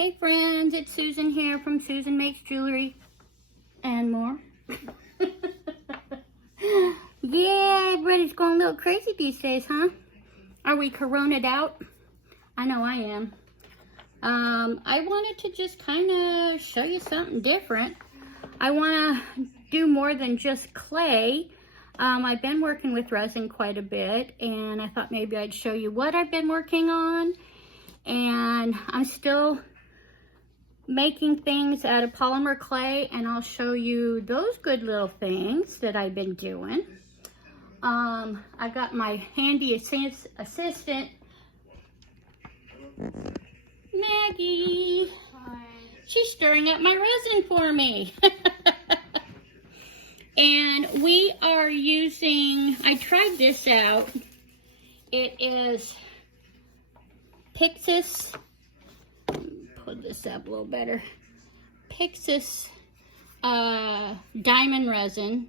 Hey friends, it's Susan here from Susan Makes Jewelry and more. Yeah, everybody's going a little crazy these days, huh? Are we corona'd out? I know I am. I wanted to just kind of show you something different. I want to do more than just clay. I've been working with resin quite a bit, and I thought maybe I'd show you what I've been working on. And I'm still making things out of polymer clay, and I'll show you those good little things that I've been doing. I got my handy assistant, Maggie. Hi. She's stirring up my resin for me. And we are using, I tried this out. It is Pixis, put this up a little better. Pixis diamond resin,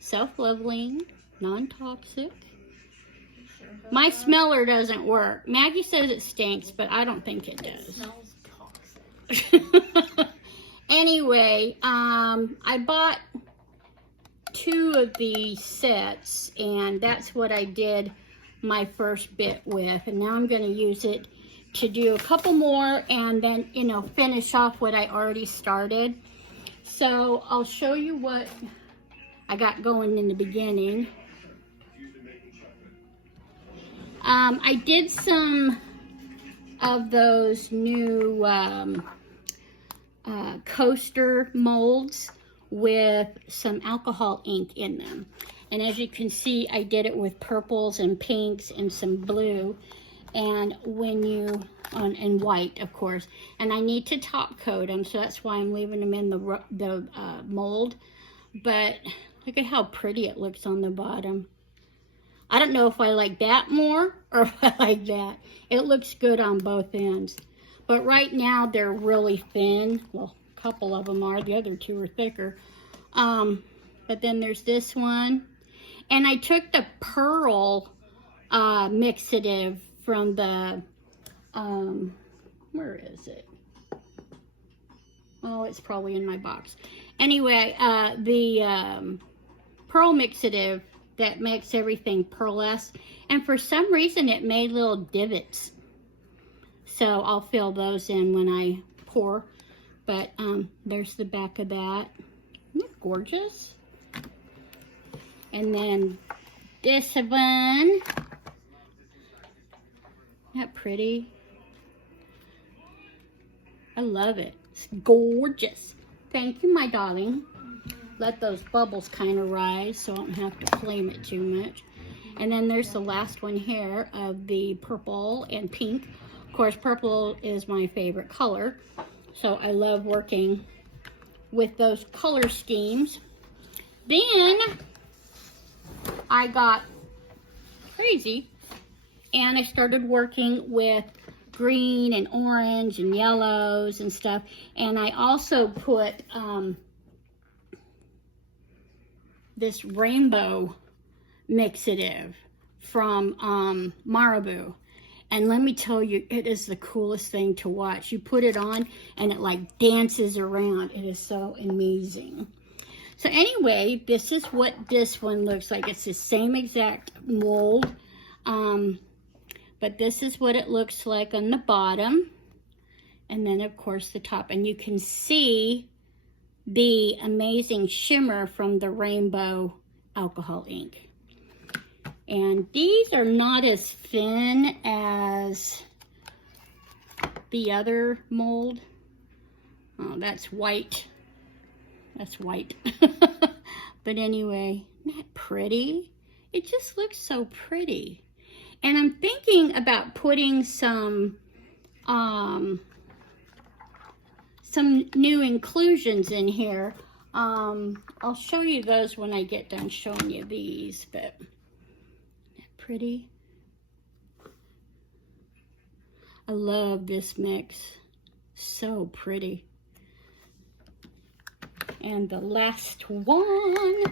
self-leveling, non-toxic. My smeller doesn't work. Maggie says it stinks, but I don't think it does. It smells toxic. Anyway, I bought 2 of these sets, and that's what I did my first bit with. And now I'm going to use it to do a couple more and then, you know, finish off what I already started. So I'll show you what I got going in the beginning. I did some of those new coaster molds with some alcohol ink in them. And as you can see, I did it with purples and pinks and some blue. And when you, and white, of course. And I need to top coat them, so that's why I'm leaving them in the mold. But look at how pretty it looks on the bottom. I don't know if I like that more or if I like that. It looks good on both ends. But right now they're really thin. Well, a couple of them are. The other 2 are thicker. But then there's this one. And I took the pearl mixative from the, where is it? Oh, it's probably in my box. Anyway, the pearl mixative that makes everything pearlescent, and for some reason it made little divots, so I'll fill those in when I pour. But there's the back of that. Isn't that gorgeous? And then this one, isn't that pretty? I love it. It's gorgeous. Thank you, my darling. Let those bubbles kind of rise so I don't have to flame it too much. And then there's the last one here of the purple and pink. Of course, purple is my favorite color, so I love working with those color schemes. Then I got crazy and I started working with green and orange and yellows and stuff. And I also put this rainbow mixative from Marabou. And let me tell you, it is the coolest thing to watch. You put it on and it like dances around. It is so amazing. So anyway, this is what this one looks like. It's the same exact mold. But this is what it looks like on the bottom. And then of course the top. And you can see the amazing shimmer from the rainbow alcohol ink. And these are not as thin as the other mold. Oh, that's white. That's white. But anyway, isn't that pretty? It just looks so pretty. And I'm thinking about putting some new inclusions in here. I'll show you those when I get done showing you these, but isn't that pretty? I love this mix. So pretty. And the last one,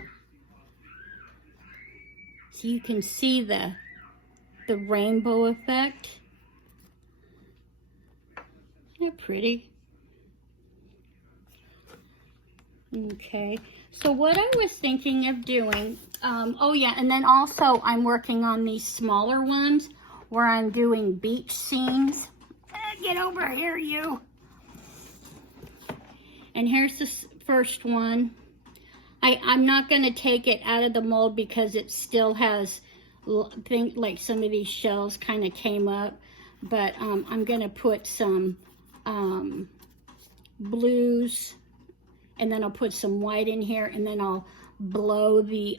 so you can see the rainbow effect. Isn't that pretty? Okay, so what I was thinking of doing, oh yeah, and then also I'm working on these smaller ones where I'm doing beach scenes. Get over here, you. And here's the first one. I'm not going to take it out of the mold because it still has, like some of these shells kind of came up. But I'm going to put some blues, and then I'll put some white in here, and then I'll blow the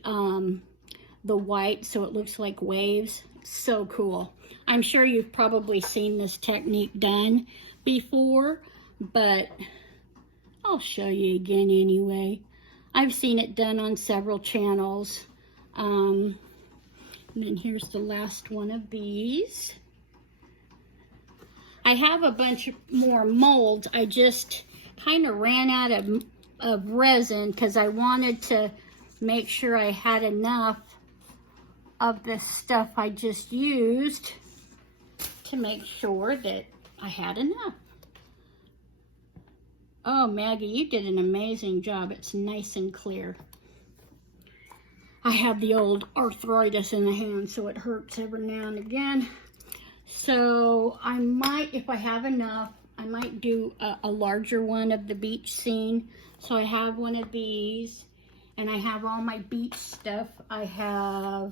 white so it looks like waves. So cool. I'm sure you've probably seen this technique done before, but I'll show you again anyway. I've seen it done on several channels. And then here's the last one of these. I have a bunch more molds. I just kind of ran out of resin because I wanted to make sure I had enough of the stuff I just used to make sure that I had enough. Oh, Maggie, you did an amazing job. It's nice and clear. I have the old arthritis in the hand, so it hurts every now and again. So I might, if I have enough, I might do a larger one of the beach scene. So I have one of these, and I have all my beach stuff. I have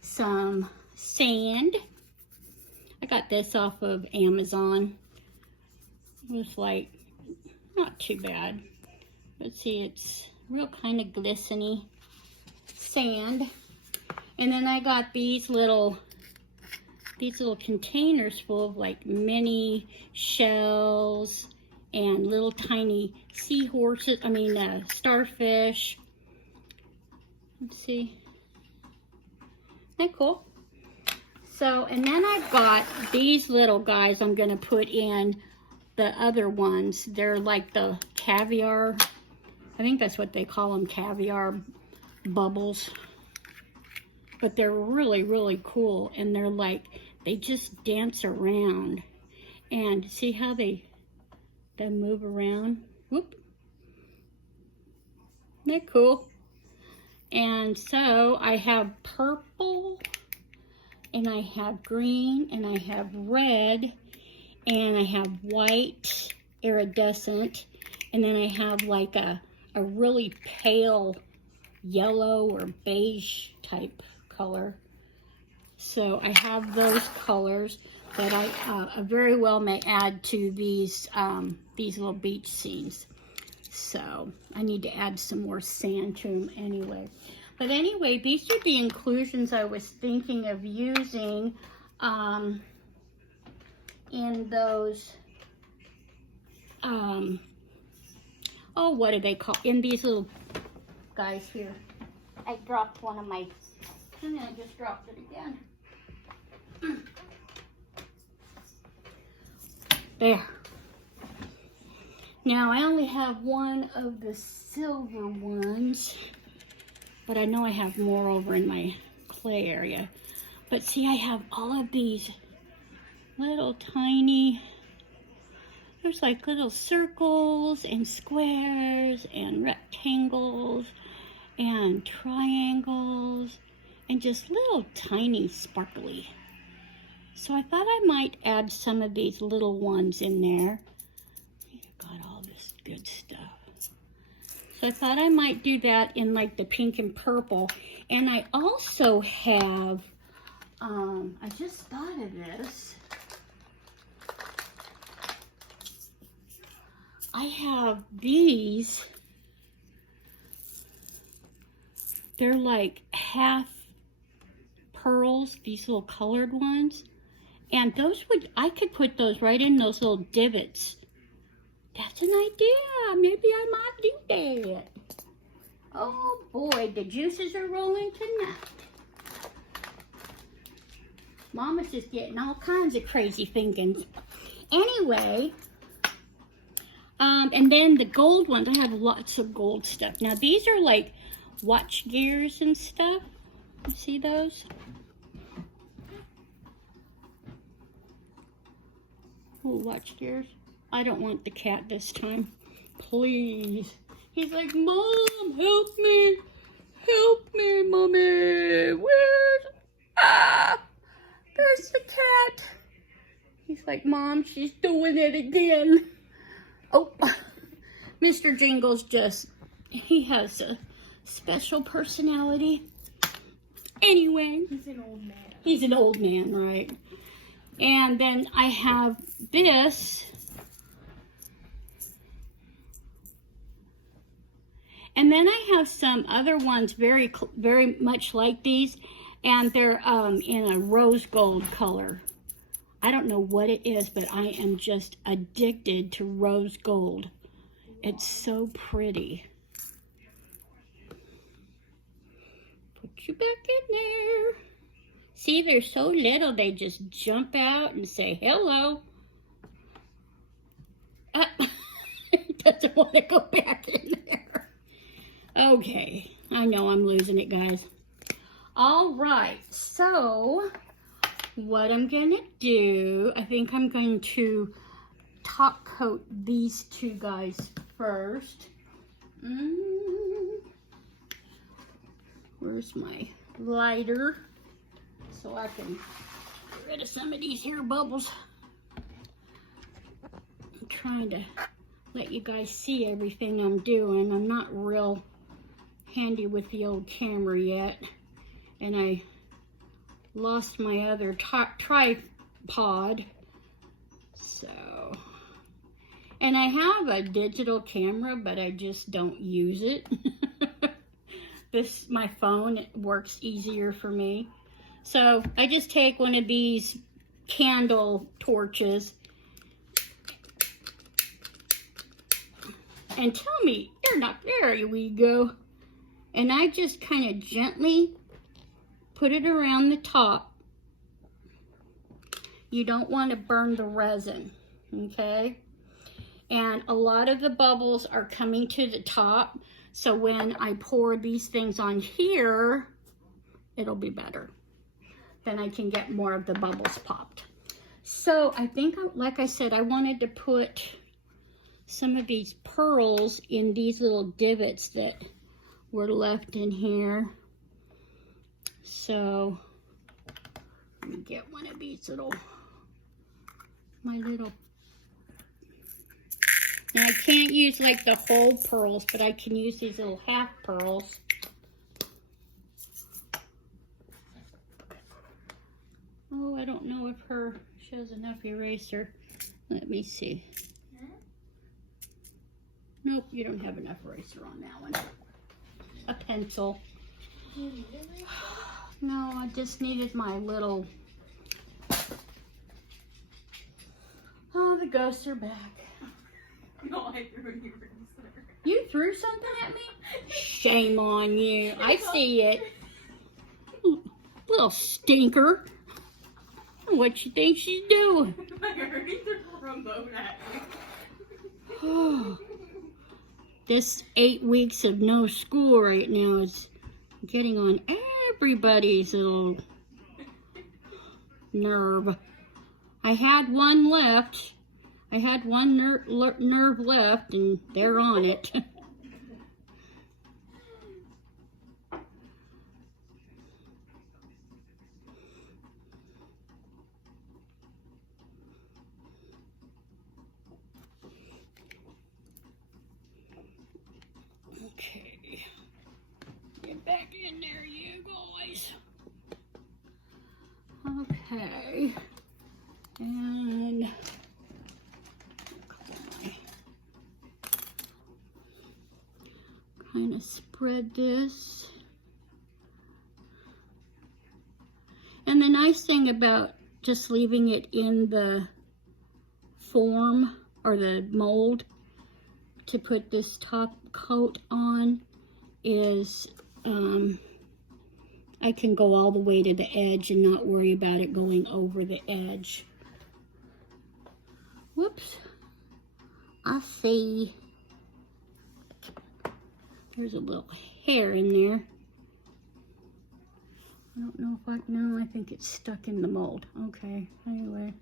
some sand. I got this off of Amazon. It was like, not too bad. Let's see, it's real kind of glistening sand. And then I got these little containers full of like mini shells and little tiny seahorses, starfish. Let's see. Isn't that cool? So, and then I've got these little guys I'm gonna put in the other ones. They're like the caviar, I think that's what they call them, caviar bubbles. But they're really, really cool, and they're like, they just dance around. And see how they move around? Whoop. Isn't that cool? And so I have purple, and I have green, and I have red, and I have white iridescent, and then I have like a really pale yellow or beige type color. So I have those colors that I very well may add to these little beach scenes. So I need to add some more sand to them anyway. But anyway, these are the inclusions I was thinking of using in those, oh, what do they call, in these little guys here. I dropped one of my, and I just dropped it again. There. Now I only have one of the silver ones, but I know I have more over in my clay area. But see, I have all of these little tiny, there's like little circles and squares and rectangles and triangles and just little tiny sparkly. So I thought I might add some of these little ones in there. Got all this good stuff. So I thought I might do that in like the pink and purple. And I also have, I just thought of this. I have these. They're like half pearls, these little colored ones. And those I could put those right in those little divots. That's an idea. Maybe I might do that. Oh boy, the juices are rolling tonight. Mama's just getting all kinds of crazy thinking. Anyway, and then the gold ones, I have lots of gold stuff. Now these are like watch gears and stuff. You see those? Oh, watch gears. I don't want the cat this time. Please. He's like, Mom, help me, Mommy. There's the cat. He's like, Mom, she's doing it again. Oh, Mr. Jingle's he has a special personality. Anyway. He's an old man. He's an old man, right? And then I have this. And then I have some other ones very much like these. And they're in a rose gold color. I don't know what it is, but I am just addicted to rose gold. It's so pretty. Put you back in there. See, they're so little, they just jump out and say hello. It doesn't want to go back in there. Okay, I know I'm losing it, guys. All right, so what I'm going to do, I think I'm going to top coat these two guys first. Where's my lighter so I can get rid of some of these here bubbles? I'm trying to let you guys see everything I'm doing. I'm not real handy with the old camera yet, and I lost my other tripod, so, and I have a digital camera, but I just don't use it. My phone works easier for me. So I just take one of these candle torches and tell me you're not there. We go, and I just kind of gently put it around the top. You don't want to burn the resin, okay? And a lot of the bubbles are coming to the top, so when I pour these things on here, it'll be better. Then I can get more of the bubbles popped. So I think, like I said, I wanted to put some of these pearls in these little divots that were left in here. So let me get one of these now I can't use like the whole pearls, but I can use these little half pearls. Oh, I don't know if she has enough eraser. Let me see. Nope, you don't have enough eraser on that one. A pencil. No, I just needed my little... Oh, the ghosts are back. No, I threw an eraser. You threw something at me? Shame on you. I see it. Little stinker. What you think she's doing? I already threw a remote at me. This 8 weeks of no school right now is getting on everybody's little nerve. I had one left. I had one nerve left, and they're on it. Okay. Get back in there, you guys. Okay. And kind of spread this. And the nice thing about just leaving it in the form or the mold to put this top coat on is I can go all the way to the edge and not worry about it going over the edge. Whoops. I see. There's a little hair in there. I don't know if no, I think it's stuck in the mold. Okay, anyway.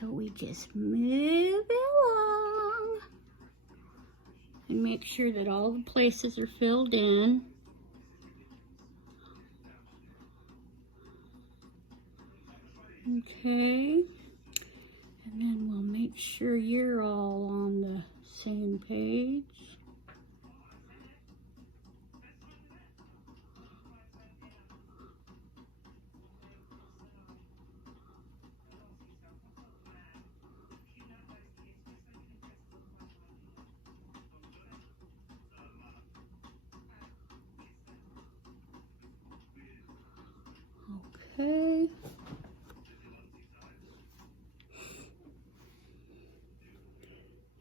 So we just move it along. and make sure that all the places are filled in. Okay, and then we'll make sure you're all on the same page. Okay.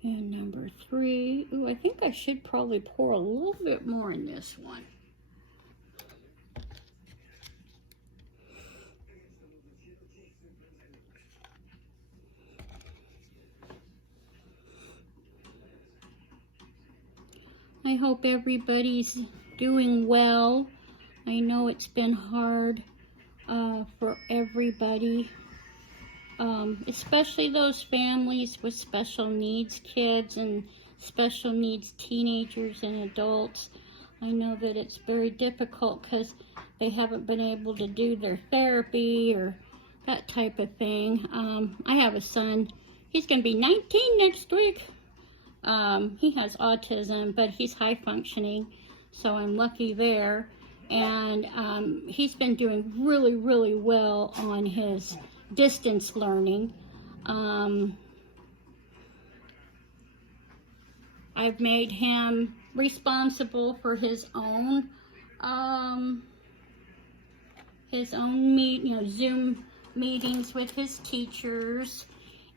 And number 3. Ooh, I think I should probably pour a little bit more in this one. I hope everybody's doing well. I know it's been hard for everybody, especially those families with special needs kids and special needs teenagers and adults. I know that it's very difficult because they haven't been able to do their therapy or that type of thing. I have a son. He's going to be 19 next week. He has autism, but he's high functioning, so I'm lucky there. And he's been doing really, really well on his distance learning. I've made him responsible for his own Zoom meetings with his teachers.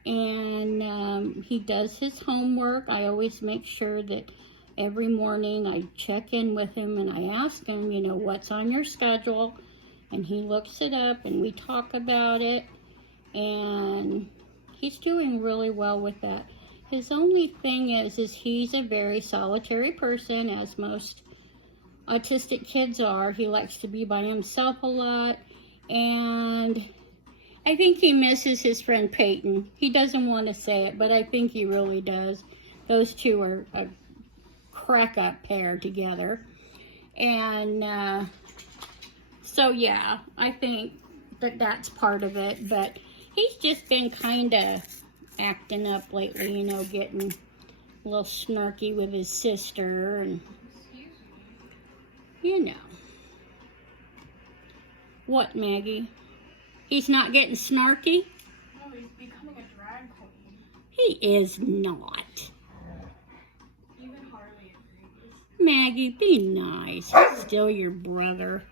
And he does his homework. I always make sure that every morning I check in with him and I ask him, what's on your schedule? And he looks it up and we talk about it. And he's doing really well with that. His only thing is he's a very solitary person, as most autistic kids are. He likes to be by himself a lot. And I think he misses his friend Peyton. He doesn't want to say it, but I think he really does. Those two are a crack-up pair together. And so, yeah, I think that that's part of it. But he's just been kind of acting up lately, getting a little snarky with his sister. And, What, Maggie? He's not getting snarky? No, he's becoming a drag queen. He is not. Even Harley agrees. Maggie, be nice. He's still your brother.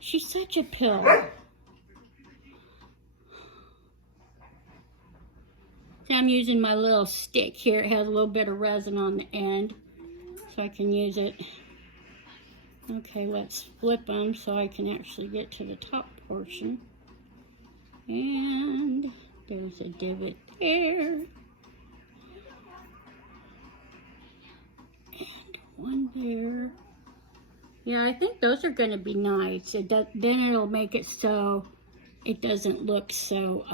She's such a pill. See, I'm using my little stick here. It has a little bit of resin on the end, so I can use it. Okay, let's flip them so I can actually get to the top portion. And there's a divot there. And one there. Yeah, I think those are going to be nice. Then it'll make it so it doesn't look so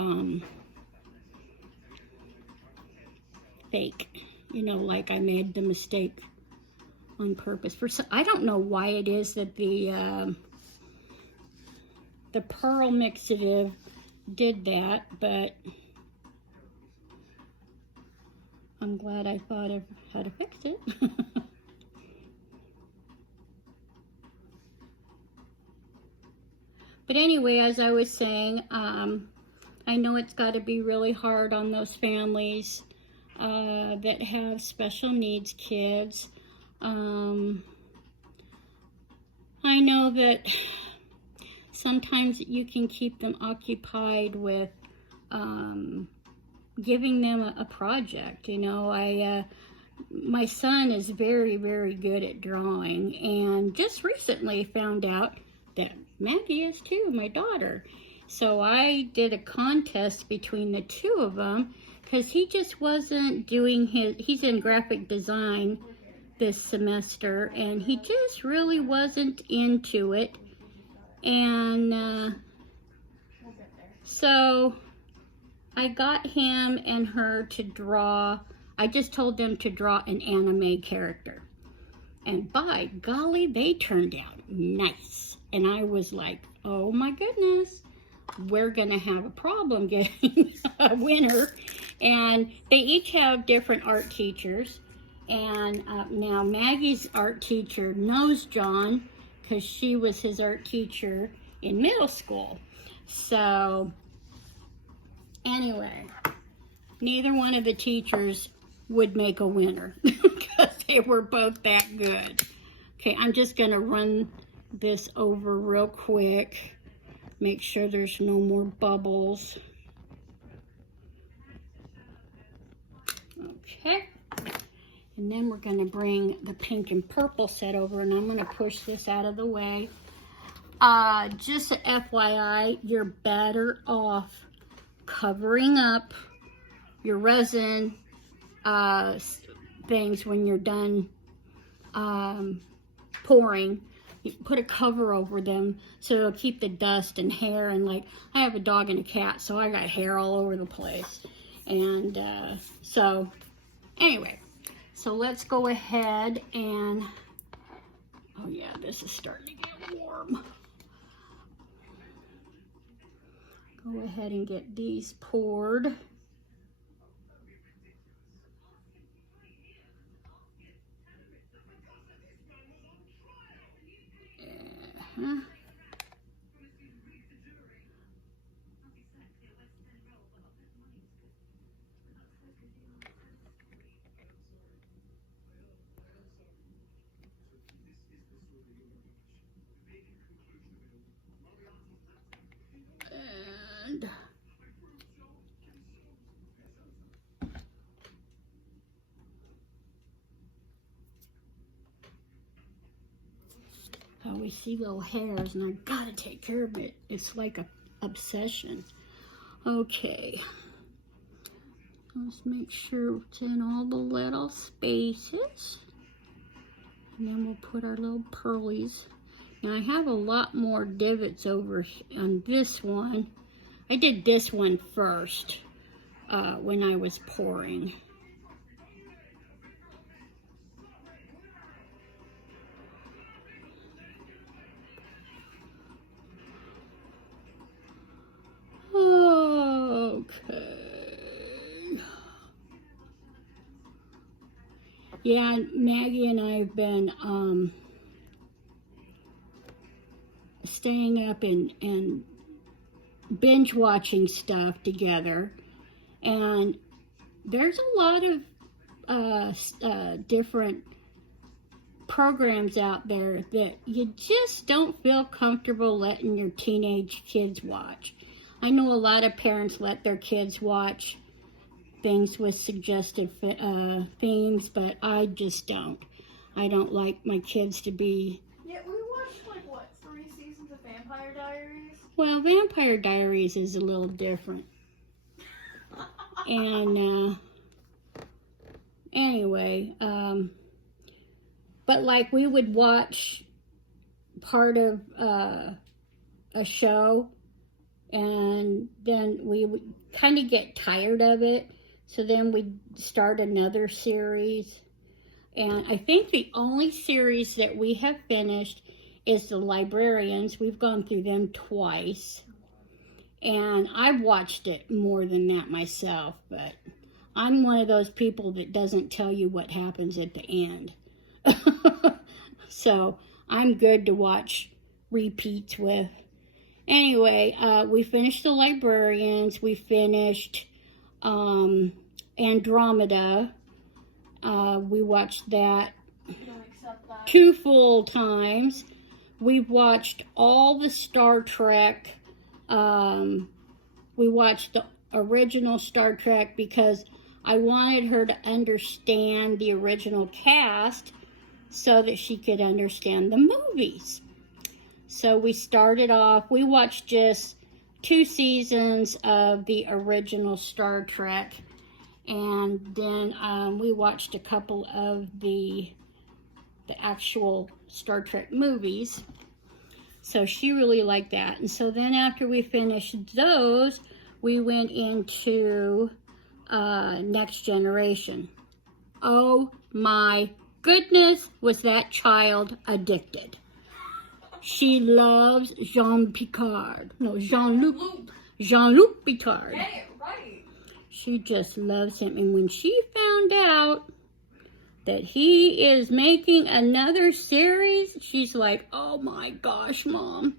fake. Like I made the mistake on purpose. I don't know why it is that the pearl mixative did that, but I'm glad I thought of how to fix it. But anyway, as I was saying, I know it's got to be really hard on those families that have special needs kids. I know that sometimes you can keep them occupied with giving them a project. My son is very, very good at drawing, and just recently found out that Maggie is too, my daughter. So I did a contest between the two of them, because he just wasn't doing he's in graphic design this semester, and he just really wasn't into it. And so I got him and her to draw. I just told them to draw an anime character. And by golly, they turned out nice. And I was like, oh my goodness, we're going to have a problem getting a winner. And they each have different art teachers. And now Maggie's art teacher knows John because she was his art teacher in middle school. So anyway, neither one of the teachers would make a winner because they were both that good. Okay, I'm just going to run this over real quick. Make sure there's no more bubbles. Okay. And then we're going to bring the pink and purple set over, and I'm going to push this out of the way. Just a FYI, you're better off covering up your resin things when you're done pouring. You put a cover over them so it'll keep the dust and hair, and like I have a dog and a cat, so I got hair all over the place. And so anyway, so let's go ahead and, oh yeah, this is starting to get warm. Go ahead and get these poured. And oh, we see little hairs, and I've got to take care of it. It's like a obsession. Okay, let's make sure it's in all the little spaces, and then we'll put our little pearlies. Now I have a lot more divots over on this one. I did this one first when I was pouring. Okay. Yeah, Maggie and I have been staying up and binge watching stuff together, and there's a lot of different programs out there that you just don't feel comfortable letting your teenage kids watch. I know a lot of parents let their kids watch things with suggestive themes, but I just don't. I don't like my kids to be... Yeah, we watched like, what, 3 seasons of Vampire Diaries? Well, Vampire Diaries is a little different. And anyway, but like we would watch part of a show, and then we would kind of get tired of it, so then we'd start another series. And I think the only series that we have finished is The Librarians. We've gone through them twice, and I've watched it more than that myself, but I'm one of those people that doesn't tell you what happens at the end. So I'm good to watch repeats with. Anyway, we finished The Librarians. We finished Andromeda. We watched that 2 full times. We've watched all the Star Trek. We watched the original Star Trek because I wanted her to understand the original cast so that she could understand the movies. So we started off, we watched just 2 seasons of the original Star Trek, and then we watched a couple of the actual Star Trek movies. So she really liked that. And so then after we finished those, we went into Next Generation. Oh my goodness, was that child addicted. She loves Jean-Luc Picard. Hey, right. She just loves him. And when she found out that he is making another series, she's like, oh my gosh, Mom.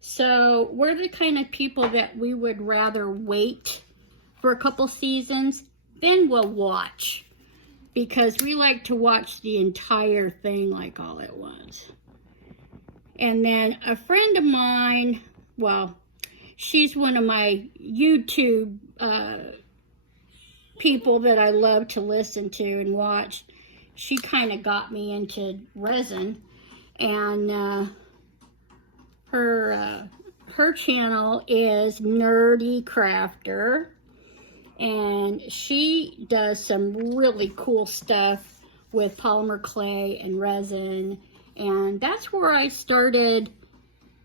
So we're the kind of people that we would rather wait for a couple seasons, then we'll watch. Because we like to watch the entire thing like all at once. And then a friend of mine, well, she's one of my YouTube people that I love to listen to and watch. She kind of got me into resin, and her channel is Nerdy Crafter, and she does some really cool stuff with polymer clay and resin, and that's where I started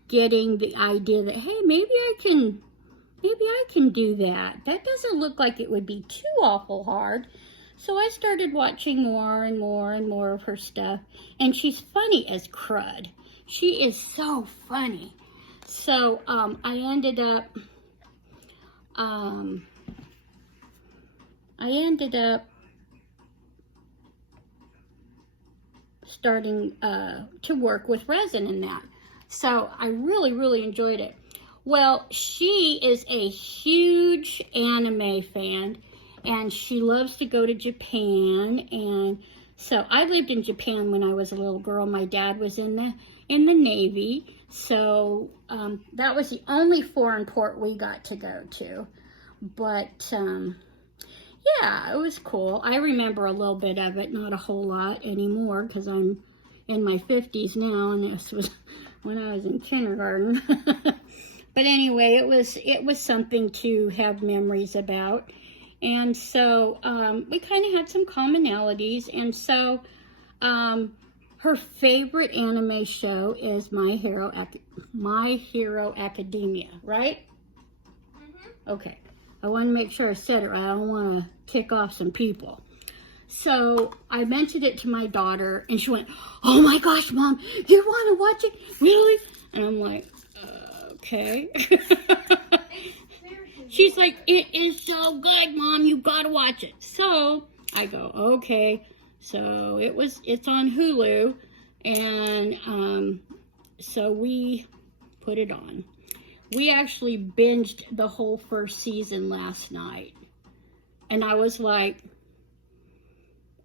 getting the idea that, hey, maybe I can do that. That doesn't look like it would be too awful hard. So I started watching more and more and more of her stuff. And she's funny as crud. She is so funny. So I ended up starting to work with resin in that. So I really, really enjoyed it. Well, she is a huge anime fan, and she loves to go to Japan. And so I lived in Japan when I was a little girl. My dad was in the Navy, so that was the only foreign port we got to go to. But yeah, it was cool. I remember a little bit of it, not a whole lot anymore, because I'm in my 50s now, and this was when I was in kindergarten. But anyway, it was something to have memories about. And so we kind of had some commonalities. And so her favorite anime show is My Hero Academia, right? Mm-hmm. Okay. I want to make sure I said it right. I don't want to kick off some people. So I mentioned it to my daughter, and she went, oh my gosh, Mom, you want to watch it? Really? And I'm like, okay. She's like, it is so good, Mom, you got to watch it. So I go, okay. So it's on Hulu, and so we put it on. We actually binged the whole first season last night. And I was like,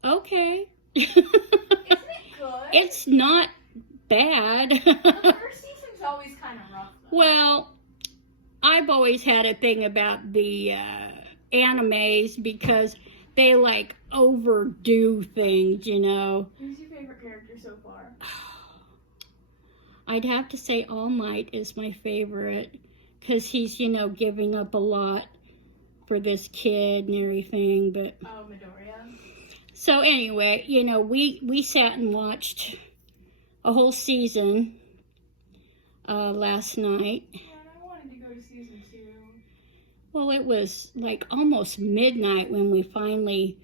okay. Isn't it good? It's not bad. The first season's always kind of rough, though. Well, I've always had a thing about the animes because they like overdo things, you know. Who's your favorite character so far? I'd have to say All Might is my favorite because he's, you know, giving up a lot for this kid and everything. But Oh, Midoriya. so anyway, you know, we sat and watched a whole season last night. Yeah, and I wanted to go to season 2. Well, it was like almost midnight when we finally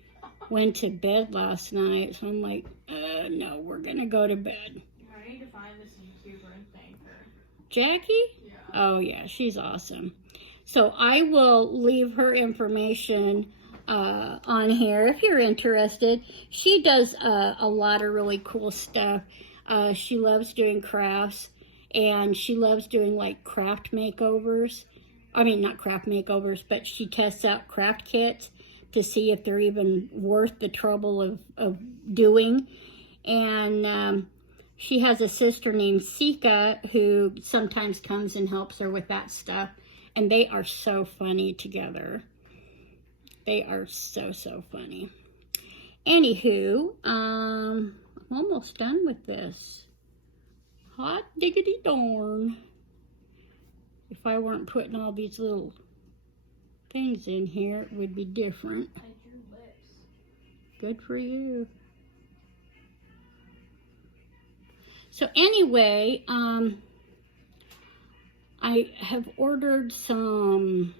went to bed last night. So I'm like, no, we're going to go to bed. I need to find this YouTuber and thank her. Jackie? Yeah. Oh, yeah, she's awesome. So I will leave her information on here if you're interested. She does a lot of really cool stuff. She loves doing crafts, and she loves doing like craft makeovers. I mean, not craft makeovers, but she tests out craft kits to see if they're even worth the trouble of doing. And she has a sister named Sika who sometimes comes and helps her with that stuff. And they are so funny together. They are so, so funny. Anywho, I'm almost done with this. Hot diggity darn. If I weren't putting all these little things in here, it would be different. I drew lips. Good for you. So anyway, I have ordered some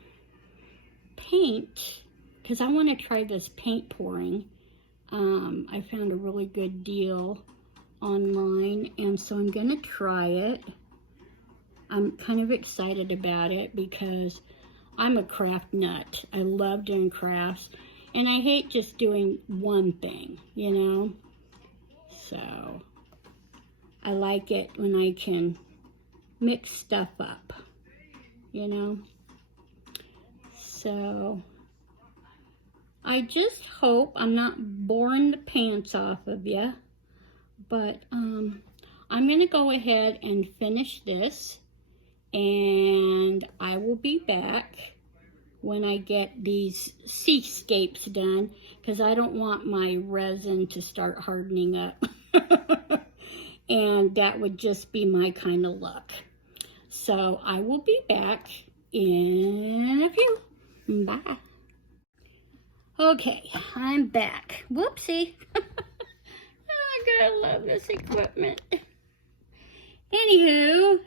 paint because I want to try this paint pouring. I found a really good deal online, and so I'm gonna try it. I'm kind of excited about it because I'm a craft nut. I love doing crafts, and I hate just doing one thing, you know? So I like it when I can mix stuff up, you know? So I just hope I'm not boring the pants off of you, but I'm gonna go ahead and finish this, and I will be back when I get these seascapes done, because I don't want my resin to start hardening up. And that would just be my kind of luck. So I will be back in a few. Bye. Okay, I'm back. Whoopsie. I gotta love this equipment. Anywho,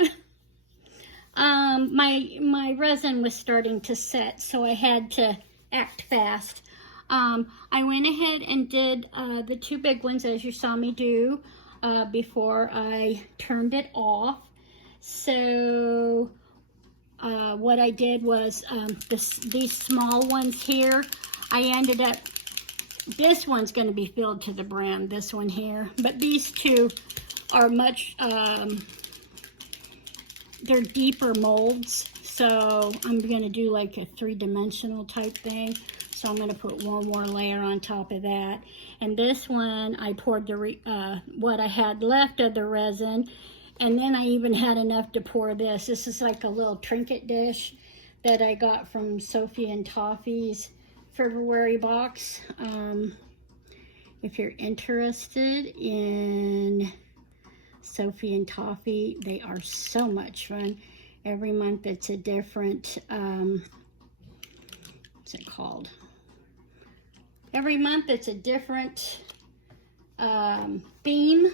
my resin was starting to set, so I had to act fast. I went ahead and did the two big ones, as you saw me do, before I turned it off. So what I did was these small ones here, I ended up, this one's going to be filled to the brim, this one here, but these two are much, they're deeper molds, so I'm going to do like a three-dimensional type thing. So I'm going to put one more layer on top of that. And this one, I poured the what I had left of the resin, and then I even had enough to pour this. This is like a little trinket dish that I got from Sophie and Toffee's February box. If you're interested in Sophie and Toffee, they are so much fun. Every month it's a different, what's it called? Every month it's a different theme.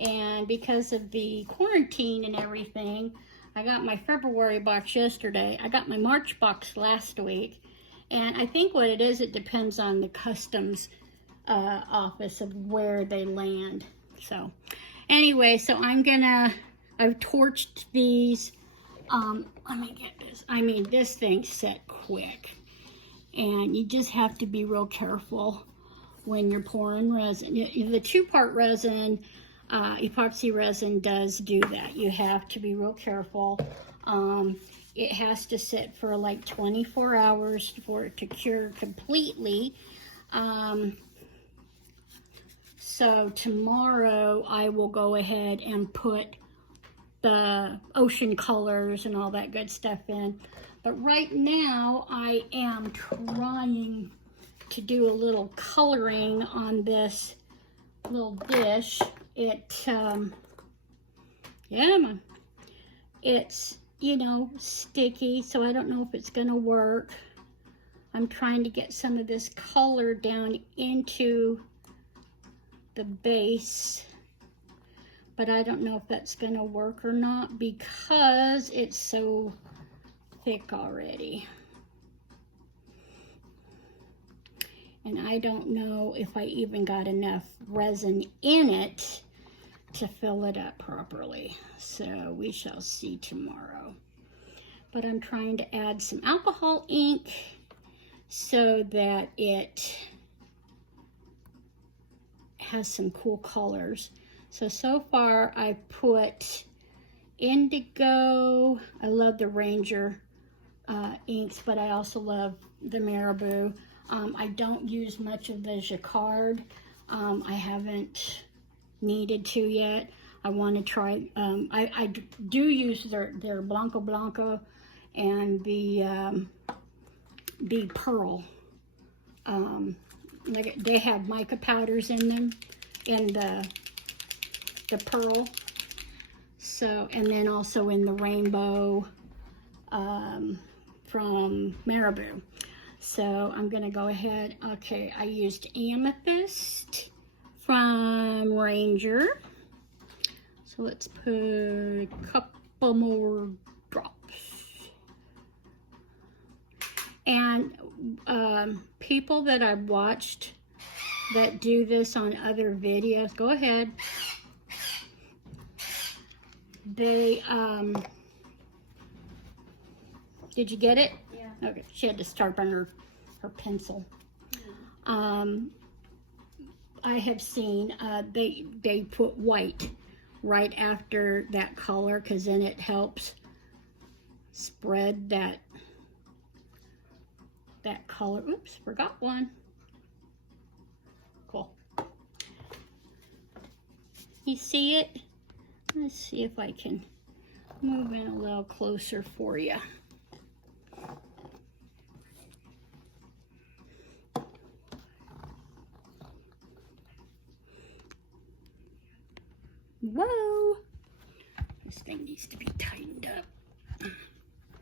And because of the quarantine and everything, I got my February box yesterday. I got my March box last week. And I think what it is, it depends on the customs office of where they land. So anyway, so I've torched these. Let me get this. I mean, this thing set quick. And you just have to be real careful when you're pouring resin. The two-part resin, epoxy resin does do that. You have to be real careful. It has to sit for like 24 hours for it to cure completely. So tomorrow I will go ahead and put the ocean colors and all that good stuff in. But right now I am trying to do a little coloring on this little dish. It's, you know, sticky, so I don't know if it's gonna work. I'm trying to get some of this color down into the base, but I don't know if that's gonna work or not because it's so thick already. And I don't know if I even got enough resin in it to fill it up properly. So we shall see tomorrow. But I'm trying to add some alcohol ink so that it has some cool colors. So far I put indigo. I love the Ranger inks, but I also love the Marabou. I don't use much of the Jacquard. I haven't needed to yet. I want to try, I do use their Blanco Blanco and the Pearl. They have mica powders in them, in the Pearl. So, and then also in the Rainbow from Marabou. So I'm gonna go ahead. Okay, I used Amethyst from Ranger. So let's put a couple more drops. And people that I've watched that do this on other videos. Go ahead. They, did you get it? Yeah. Okay, she had to sharpen her pencil. I have seen, they put white right after that color, because then it helps spread that color. Oops, forgot one. Cool. You see it? Let's see if I can move in a little closer for you. Whoa! This thing needs to be tightened up.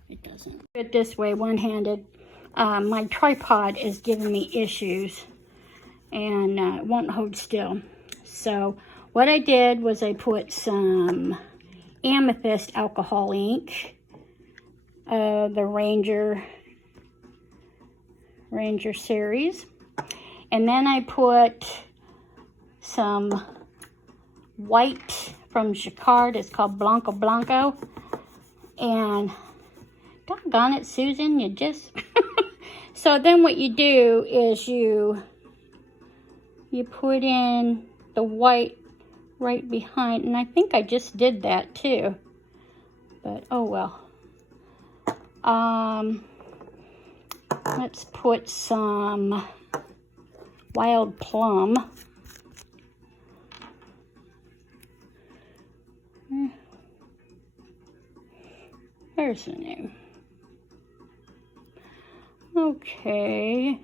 It doesn't. Do it this way, one-handed. My tripod is giving me issues and it won't hold still. So what I did was I put some amethyst alcohol ink, the Ranger series, and then I put some white from Jacquard. It's called Blanco Blanco, and doggone it, Susan, you just so then what you do is you put in the white right behind, and I think I just did that too, but oh well. Let's put some wild plum. There's the name. Okay.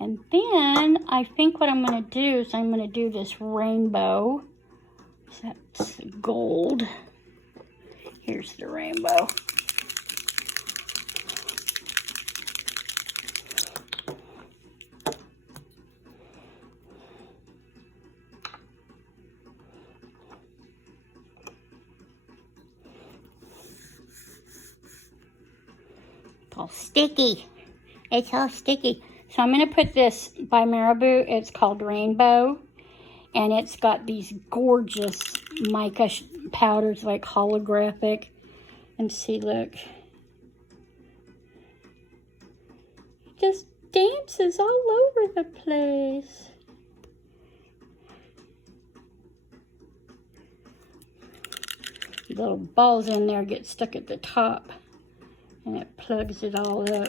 And then I think what I'm going to do is I'm going to do this rainbow. That's gold. Here's the rainbow. It's all sticky. It's all sticky. So I'm going to put this by Marabou. It's called Rainbow. And it's got these gorgeous mica powders, like holographic. And see, look. It just dances all over the place. The little balls in there get stuck at the top. And it plugs it all up.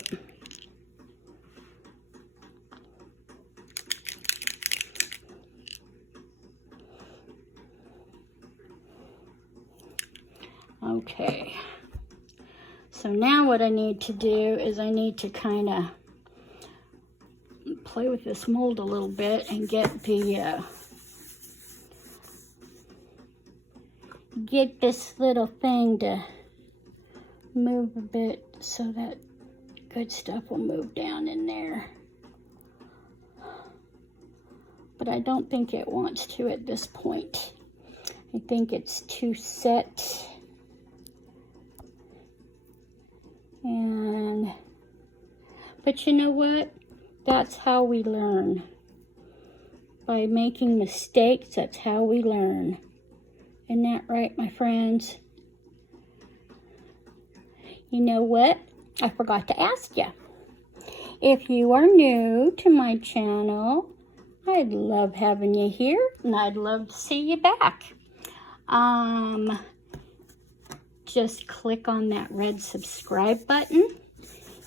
Okay, so now what I need to do is I need to kind of play with this mold a little bit and get this little thing to move a bit so that good stuff will move down in there. But I don't think it wants to at this point. I think it's too set. But you know what? That's how we learn. By making mistakes, that's how we learn. Isn't that right, my friends? You know what? I forgot to ask you. If you are new to my channel, I'd love having you here, and I'd love to see you back. Just click on that red subscribe button.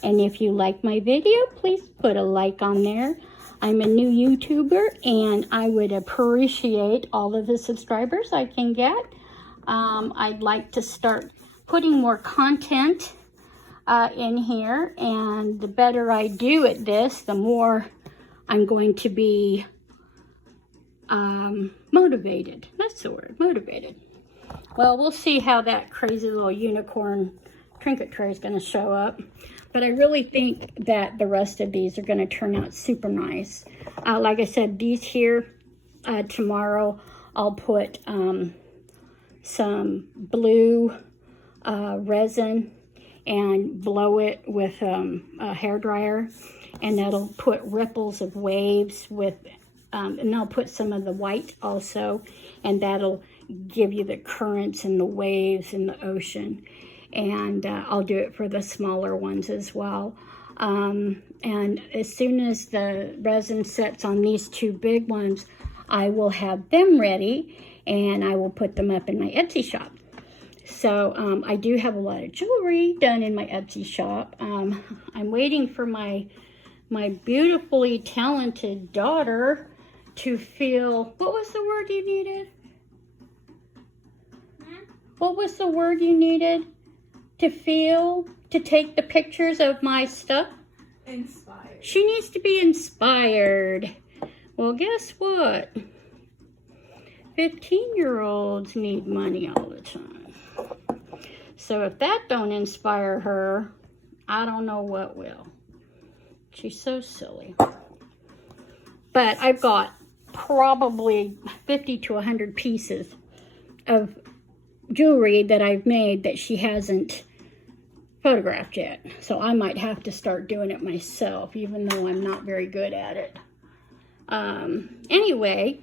And if you like my video, please put a like on there. I'm a new YouTuber, and I would appreciate all of the subscribers I can get. I'd like to start putting more content in here, and the better I do at this, the more I'm going to be motivated. That's the word, motivated. Well, we'll see how that crazy little unicorn trinket tray is going to show up. But I really think that the rest of these are going to turn out super nice. Like I said, these here, tomorrow I'll put some blue resin and blow it with a hairdryer, and that'll put ripples of waves with, and I'll put some of the white also, and that'll give you the currents and the waves in the ocean. And I'll do it for the smaller ones as well. And as soon as the resin sets on these two big ones, I will have them ready, and I will put them up in my Etsy shop. So I do have a lot of jewelry done in my Etsy shop. I'm waiting for my beautifully talented daughter to feel, what was the word you needed? What was the word you needed? To feel, to take the pictures of my stuff? Inspired. She needs to be inspired. Well, guess what? 15-year-olds need money all the time. So if that don't inspire her, I don't know what will. She's so silly. But I've got probably 50 to 100 pieces of jewelry that I've made that she hasn't photographed yet. So I might have to start doing it myself, even though I'm not very good at it. Anyway,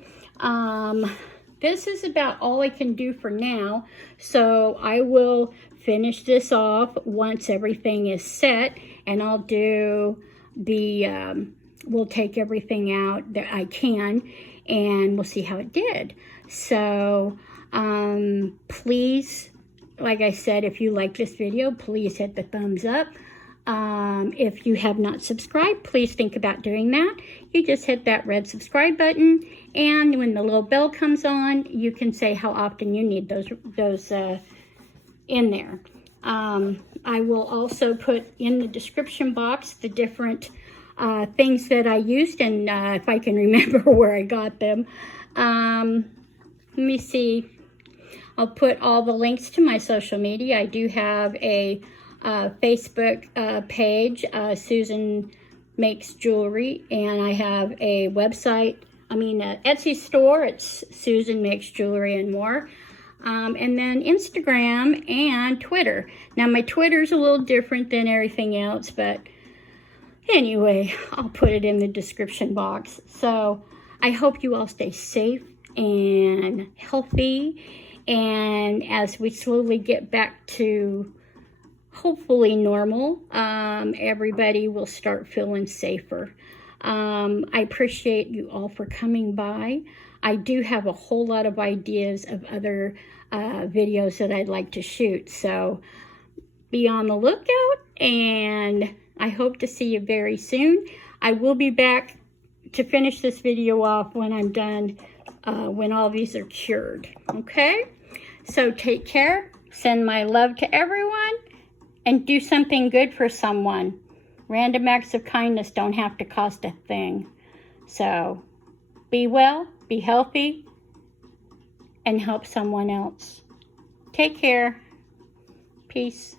this is about all I can do for now. So I will finish this off once everything is set, and I'll do the, we'll take everything out that I can, and we'll see how it did. So, please, like I said, if you like this video, please hit the thumbs up. If you have not subscribed, please think about doing that. You just hit that red subscribe button, and when the little bell comes on, you can say how often you need those in there. I will also put in the description box the different things that I used, and if I can remember where I got them. Let me see. I'll put all the links to my social media. I do have a Facebook page, Susan Makes Jewelry, and I have a website, Etsy store. It's Susan Makes Jewelry and More. And then Instagram and Twitter. Now my Twitter's a little different than everything else, but anyway, I'll put it in the description box. So I hope you all stay safe and healthy, and as we slowly get back to hopefully normal, everybody will start feeling safer. I appreciate you all for coming by. I do have a whole lot of ideas of other videos that I'd like to shoot, so be on the lookout, and I hope to see you very soon. I will be back to finish this video off when I'm done, when all these are cured, okay? So take care, send my love to everyone, and do something good for someone. Random acts of kindness don't have to cost a thing. So be well, be healthy, and help someone else. Take care. Peace.